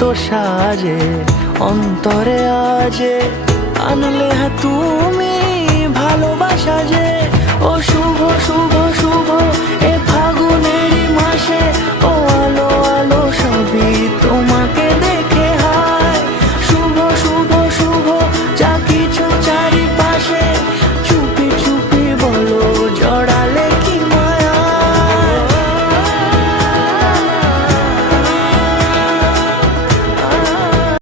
এত সাজে অন্তরে আজে আনলে হ্যাঁ তুমি ভালোবাসা যে। ও শুভ শুভ শুভ এ ফাগুনেরই মাসে, ও আলো আলো